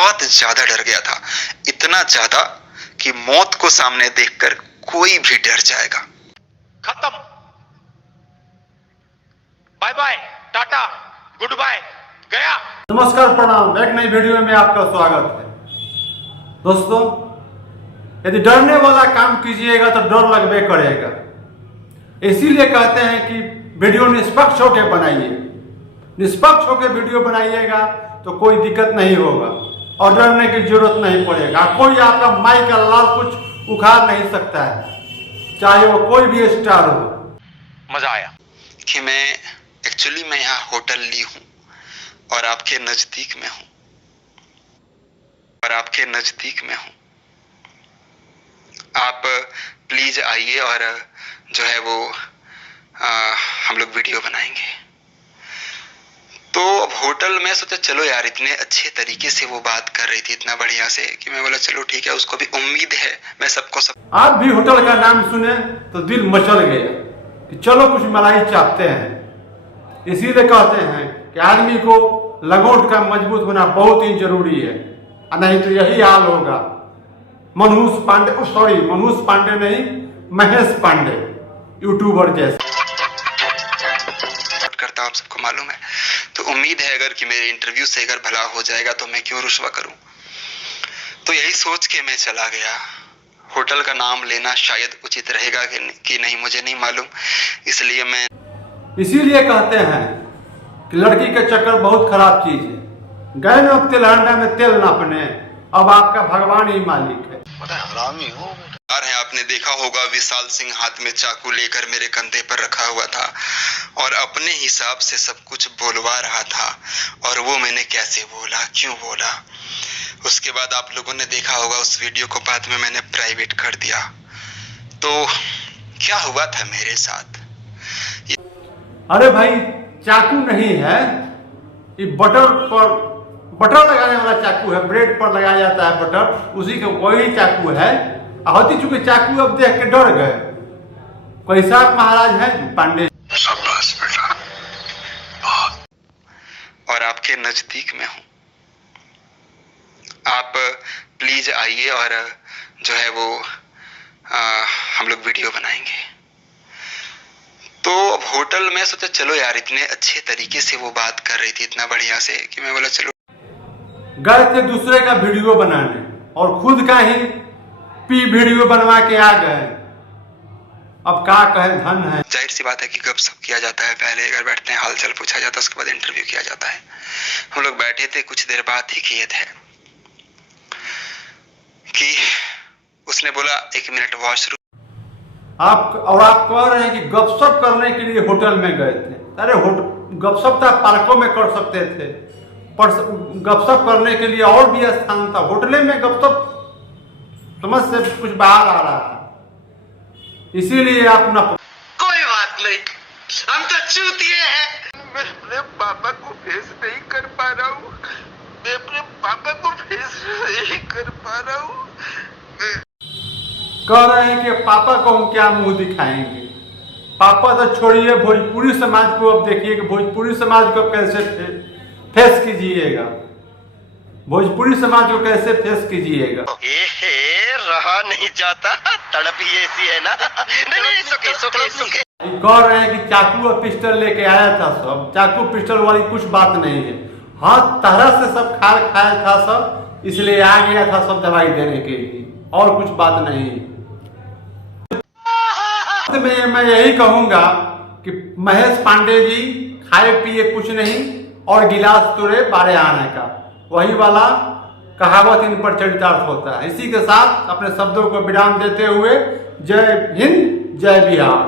बहुत ज्यादा डर गया था, इतना ज्यादा कि मौत को सामने देखकर कोई भी डर जाएगा। खत्म, bye bye, ta-ta, good bye, गया। नमस्कार, प्रणाम। एक नई वीडियो में आपका स्वागत है। दोस्तों, यदि डरने वाला काम कीजिएगा तो डर लगबे करेगा। इसीलिए कहते हैं कि वीडियो निष्पक्ष होकर बनाइए। निष्पक्ष होकर वीडियो बनाइएगा तो कोई दिक्कत नहीं होगा और डरने की जरूरत नहीं पड़ेगा। कोई आपका माइक का लाल कुछ उखाड़ नहीं सकता है, चाहे वो कोई भी स्टार हो। मजा आया कि मैं यहाँ होटल ली हूं और आपके नजदीक में हूं आप प्लीज आइए और जो है वो हम लोग वीडियो बनाएंगे। तो अब होटल में सोचा चलो यार, इतने अच्छे तरीके से वो बात कर रही थी, इतना बढ़िया से, कि मैं बोला चलो ठीक है, उसको भी उम्मीद है मैं सबको सब। आप भी होटल का नाम सुने तो दिल मचल गया कि चलो कुछ मलाई चाहते हैं। इसीलिए कहते हैं कि आदमी को लगोट का मजबूत होना बहुत ही जरूरी है, नहीं तो यही हाल होगा। मनहूस पांडे नहीं, महेश पांडे यूट्यूबर जैसे करता, आप सबको मालूम है। तो उम्मीद है अगर कि मेरे इंटरव्यू से अगर भला हो जाएगा तो मैं क्यों रुस्वा करूं। तो यही सोच के मैं चला गया। होटल का नाम लेना शायद उचित रहेगा कि नहीं मुझे नहीं मालूम, इसीलिए कहते हैं कि लड़की का चक्कर बहुत खराब चीज है। गए में अब तिलहंडा में तेल नापने, अब आपका भगवान ही मालिक है। हरामी हो। आपने देखा होगा विशाल सिंह हाथ में चाकू लेकर मेरे कंधे पर रखा हुआ था और अपने हिसाब से सब कुछ बोलवा रहा था। और वो मैंने कैसे बोला, क्यों बोला, उसके बाद आप लोगों ने देखा होगा उस वीडियो को बाद में मैंने प्राइवेट कर दिया। तो क्या हुआ था मेरे साथ? अरे भाई, चाकू नहीं है, ये बटर लगाने वाला चाकू है। ब्रेड पर लगाया जाता है बटर, उसी का वही चाकू है। होती चूंकि चाकू अब देख के डर गए। कैसा महाराज है पांडे। शाबाश बेटा, और आपके नजदीक में हूं। आप प्लीज आइए और जो है वो हम लोग वीडियो बनाएंगे। तो अब होटल में सोचा चलो यार, इतने अच्छे तरीके से वो बात कर रही थी, इतना बढ़िया से, कि मैं बोला चलो। गए थे दूसरे का वीडियो बनाने और खुद का ही वीडियो बनवा के आ गए। अब क्या कहे, धन है। जाहिर सी बात है कि गपशप किया जाता है, पहले अगर बैठते हैं हालचाल पूछा जाता है, उसके बाद इंटरव्यू किया जाता है। हम लोग बैठे थे, कुछ देर बाद ही किए थे कि उसने बोला 1 मिनट वॉशरूम। आप कह रहे हैं कि गपशप करने के लिए होटल में गए थे। अरे गपशप तो पार्कों में कर सकते थे, पर गपशप करने के लिए और भी स्थान था। होटल में गपशप समझ से कुछ बाहर आ रहा है, इसीलिए आप न। कोई बात नहीं, हम तो चूतिए हैं। मैं अपने पापा को फेस नहीं कर पा रहा हूँ। कह रहे हैं कि पापा को हम क्या मुंह दिखाएंगे। पापा तो छोड़िए, भोजपुरी समाज को अब देखिए कि भोजपुरी समाज को कैसे फेस कीजिएगा। भोजपुरी समाज को कैसे फेस कीजिएगा। रहा नहीं जाता, तड़प ही ऐसी है ना। नहीं, सुके। कह रहे हैं कि चाकू और पिस्टल लेके आया था सब। चाकू पिस्टल वाली कुछ बात नहीं है। हाँ, तरह से सब खाया था सब, इसलिए आ गया था सब दवाई देने के लिए, और कुछ बात नहीं। मैं यही कहूंगा कि महेश पांडे जी, खाए पिए कुछ नहीं और गिलास तुरे बारे आने का, वही वाला कहावत इन पर चरितार्थ होता है। इसी के साथ अपने शब्दों को विराम देते हुए जय हिंद, जय बिहार।